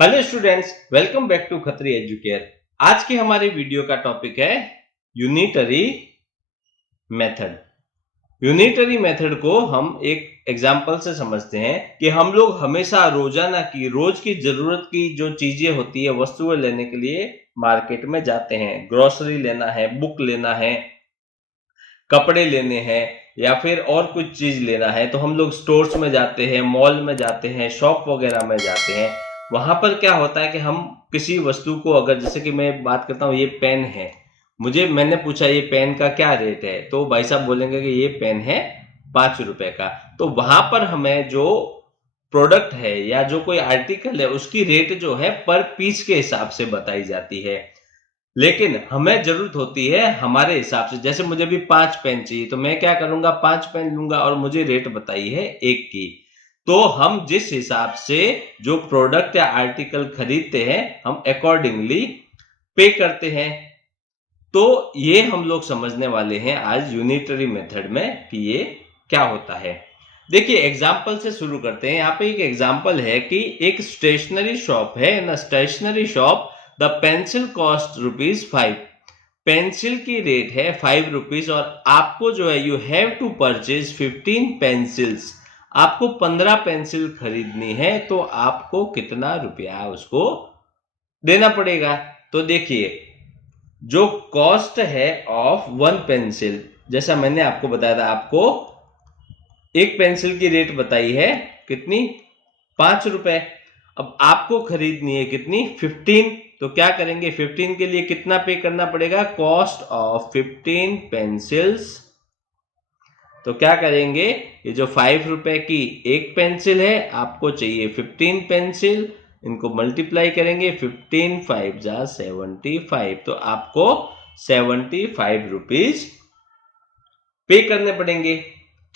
Hello students, welcome back to Khatri Educare. आज के हमारे वीडियो का टॉपिक है यूनिटरी मेथड। यूनिटरी मेथड को हम एक एग्जांपल से समझते हैं कि हम लोग हमेशा रोजाना की रोज की जरूरत की जो चीजें होती है, वस्तुएं लेने के लिए मार्केट में जाते हैं। ग्रोसरी लेना है, बुक लेना है, कपड़े लेने हैं या फिर और कुछ चीज लेना है तो हम लोग स्टोर्स में जाते हैं, मॉल में जाते हैं, शॉप वगैरह में जाते हैं। वहां पर क्या होता है कि हम किसी वस्तु को, अगर जैसे कि मैं बात करता हूँ, ये पेन है, मैंने पूछा ये पेन का क्या रेट है, तो भाई साहब बोलेंगे कि ये पेन है 5 रुपए का। तो वहां पर हमें जो प्रोडक्ट है या जो कोई आर्टिकल है उसकी रेट जो है पर पीस के हिसाब से बताई जाती है। लेकिन हमें जरूरत होती है हमारे हिसाब से। जैसे मुझे भी 5 पेन चाहिए तो मैं क्या करूंगा, 5 पेन लूंगा और मुझे रेट बताई है एक की। तो हम जिस हिसाब से जो प्रोडक्ट या आर्टिकल खरीदते हैं हम अकॉर्डिंगली पे करते हैं। तो ये हम लोग समझने वाले हैं आज यूनिटरी मेथड में कि ये क्या होता है। देखिए एग्जाम्पल से शुरू करते हैं। यहाँ पे एक एग्जाम्पल है कि एक स्टेशनरी शॉप है। In stationery shop the pencil cost ₹5। Pencil की रेट है ₹5 और आपको जो है you have to purchase 15 pencils. आपको 15 पेंसिल खरीदनी है तो आपको कितना रुपया उसको देना पड़ेगा। तो देखिए जो कॉस्ट है ऑफ 1 पेंसिल, जैसा मैंने आपको बताया था, आपको एक पेंसिल की रेट बताई है कितनी, ₹5। अब आपको खरीदनी है कितनी, 15। तो क्या करेंगे, 15 के लिए कितना पे करना पड़ेगा, कॉस्ट ऑफ 15 पेंसिल्स। तो क्या करेंगे, ये जो ₹5 की एक पेंसिल है, आपको चाहिए 15 पेंसिल, इनको मल्टीप्लाई करेंगे, 15 5 जा 75। तो आपको ₹75 पे करने पड़ेंगे।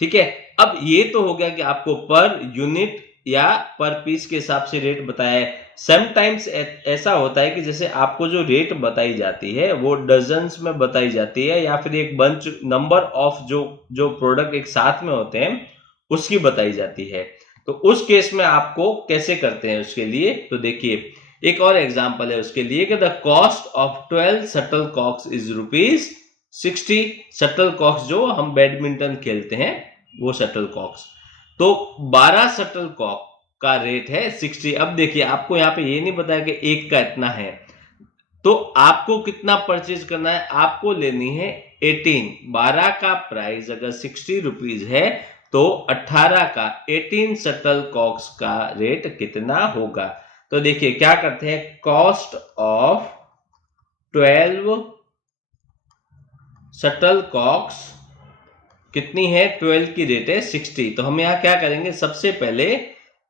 ठीक है, अब ये तो हो गया कि आपको पर यूनिट या पर पीस के हिसाब से रेट बताया है। समटाइम्स ऐसा होता है कि जैसे आपको जो रेट बताई जाती है वो डजन्स में बताई जाती है या फिर एक बंच नंबर ऑफ जो जो प्रोडक्ट एक साथ में होते हैं उसकी बताई जाती है। तो उस केस में आपको कैसे करते हैं उसके लिए, तो देखिए एक और एग्जांपल है उसके लिए कि the cost of 12 shuttle cocks is ₹60। Shuttle cocks जो हम बैडमिंटन खेलते हैं वो शटल कॉक्स। तो 12 शटल कॉक का रेट है 60। अब देखिए आपको यहाँ पे ये नहीं बताया कि एक का इतना है, तो आपको कितना परचेज करना है, आपको लेनी है 18। 12 का प्राइस अगर ₹60 है तो 18 का 18 शटल कॉक्स का रेट कितना होगा। तो देखिए क्या करते हैं, कॉस्ट ऑफ 12 शटल कॉक्स कितनी है, 12 की रेट है 60। तो हम यहाँ क्या करेंगे, सबसे पहले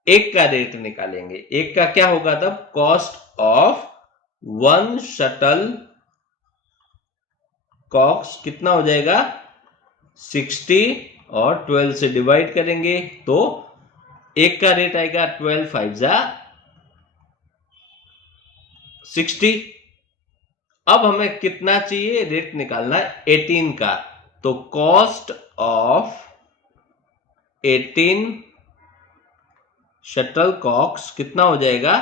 एक का रेट निकालेंगे। एक का क्या होगा तब, कॉस्ट ऑफ 1 शटल कॉक्स कितना हो जाएगा 60 और 12 से डिवाइड करेंगे तो एक का रेट आएगा 12 5 जा 60। अब हमें कितना चाहिए, रेट निकालना है 18 का। तो कॉस्ट ऑफ 18 शटल कॉक्स कितना हो जाएगा,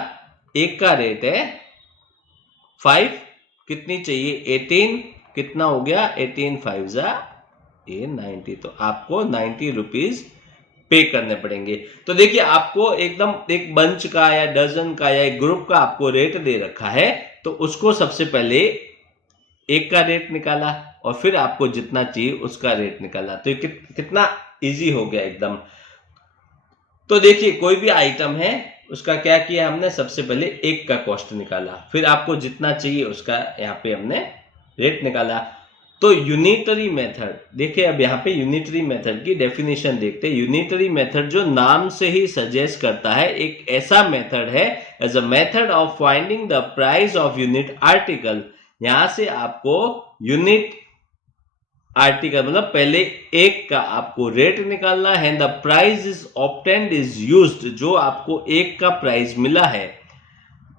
एक का रेट है 5, कितनी चाहिए 18, कितना हो गया 18 5 जा 90। तो आपको ₹90 पे करने पड़ेंगे। तो देखिए आपको एकदम एक बंच का या डजन का या एक ग्रुप का आपको रेट दे रखा है, तो उसको सबसे पहले एक का रेट निकाला और फिर आपको जितना चाहिए उसका रेट निकाला। तो ये कितना इजी हो गया एकदम। तो देखिए कोई भी आइटम है उसका क्या किया हमने, सबसे पहले एक का कॉस्ट निकाला, फिर आपको जितना चाहिए उसका यहाँ पे हमने रेट निकाला। तो यूनिटरी मेथड, देखिए अब यहाँ पे यूनिटरी मेथड की डेफिनेशन देखते हैं। यूनिटरी मेथड जो नाम से ही सजेस्ट करता है, एक ऐसा मेथड है as a method of finding the price of unit article. यहां से आपको यूनिट आर्टिकल मतलब पहले एक का आपको रेट निकालना है, the price is obtained is used, जो आपको एक का प्राइस मिला है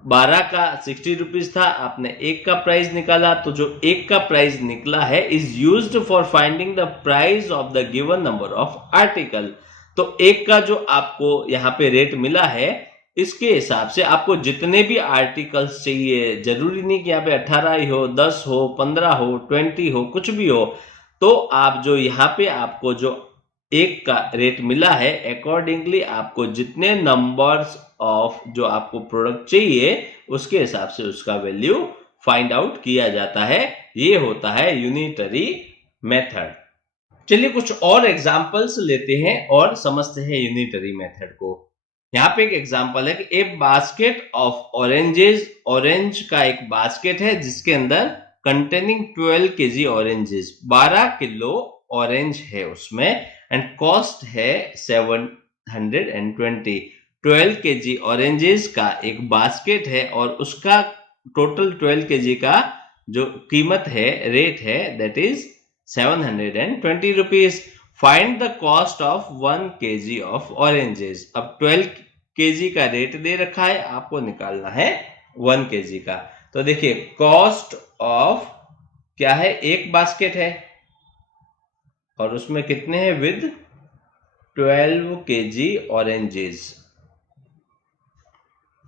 12 का ₹60 था, आपने एक का प्राइस निकाला, तो जो एक का प्राइस निकला है is used for finding the price of the given number of article. तो एक का जो आपको यहाँ पे रेट मिला है इसके हिसाब से आपको जितने भी आर्टिकल्स चाहिए, जरूरी नहीं कि यहाँ पे 18 ही हो, 10 हो, 15 हो, 20 हो, कुछ भी हो, तो आप जो यहाँ पे आपको जो एक का रेट मिला है, अकॉर्डिंगली आपको जितने नंबर्स ऑफ जो आपको प्रोडक्ट चाहिए उसके हिसाब से उसका वैल्यू फाइंड आउट किया जाता है। ये होता है यूनिटरी मेथड। चलिए कुछ और एग्जांपल्स लेते हैं और समझते हैं यूनिटरी मेथड को। यहाँ पे एक एग्जांपल है कि ए बास्केट ऑफ ऑरेंजेस, ऑरेंज का एक बास्केट है जिसके अंदर containing 12 KG oranges, 12 kilo orange है उसमें, एंड कॉस्ट है 720। 12 केजी ऑरेंजेस का एक बास्केट है और उसका टोटल 12 केजी का जो कीमत है, रेट है, that is 720 rupees. Find the cost of 1 kg of oranges. अब 12 kg का रेट दे रखा है, आपको निकालना है 1 kg का। तो देखिए कॉस्ट ऑफ क्या है, एक बास्केट है और उसमें कितने हैं, विद 12 kg ऑरेंजेस,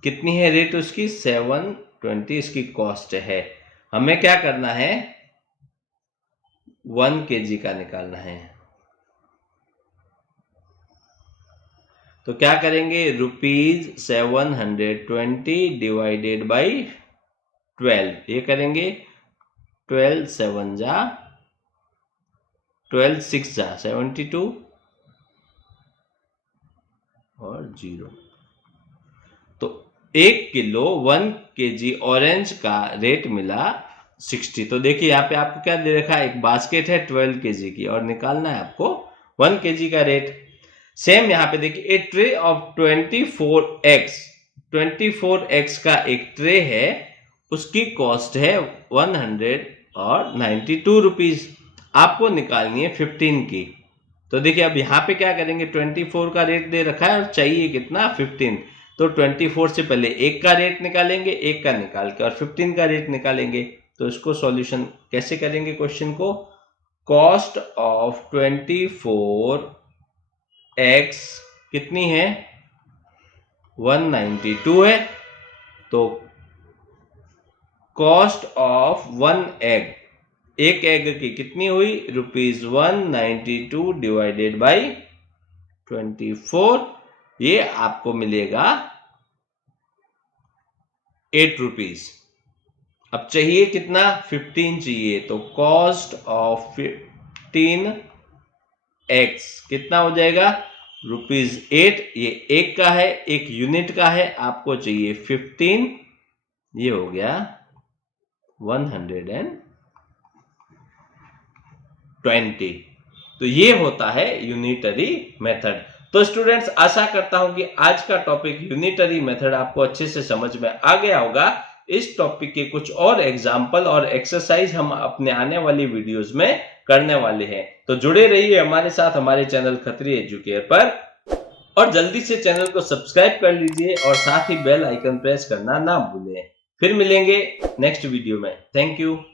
कितनी है रेट उसकी, 720 इसकी कॉस्ट है। हमें क्या करना है, 1 kg का निकालना है। तो क्या करेंगे, ₹720 डिवाइडेड बाई 12, ये करेंगे 12 7 जा 12 6 जा 72 और 0। तो 1 किलो 1 kg ऑरेंज का रेट मिला 60। तो देखिए यहाँ पे आपको क्या दे रखा है, एक बास्केट है 12 kg की और निकालना है आपको 1 kg का रेट। सेम यहाँ पे देखिए ए ट्रे ऑफ 24x का एक ट्रे है, उसकी कॉस्ट है 192 रुपीज, आपको निकालनी है 15 की। तो देखिए अब यहाँ पे क्या करेंगे, 24 का रेट दे रखा है और चाहिए कितना, 15। तो 24 से पहले एक का रेट निकालेंगे, एक का निकाल के और 15 का रेट निकालेंगे। तो इसको सॉल्यूशन कैसे करेंगे क्वेश्चन को, कॉस्ट ऑफ 24x कितनी है, 192 है। तो कॉस्ट ऑफ 1 एग, एक एग की कितनी हुई, ₹192 डिवाइडेड बाई 24, ये आपको मिलेगा 8 रुपीज। अब चाहिए कितना, 15 चाहिए। तो कॉस्ट ऑफ 15x कितना हो जाएगा, ₹8। ये एक का है, एक यूनिट का है, आपको चाहिए 15, ये हो गया 120। तो ये होता है यूनिटरी मेथड। तो स्टूडेंट्स आशा करता हूं कि आज का टॉपिक यूनिटरी मेथड आपको अच्छे से समझ में आ गया होगा। इस टॉपिक के कुछ और एग्जाम्पल और एक्सरसाइज हम अपने आने वाली वीडियोस में करने वाले हैं। तो जुड़े रहिए हमारे साथ हमारे चैनल खत्री एजुकेयर पर, और जल्दी से चैनल को सब्सक्राइब कर लीजिए और साथ ही बेल आइकन प्रेस करना ना भूलें। फिर मिलेंगे नेक्स्ट वीडियो में। Thank you.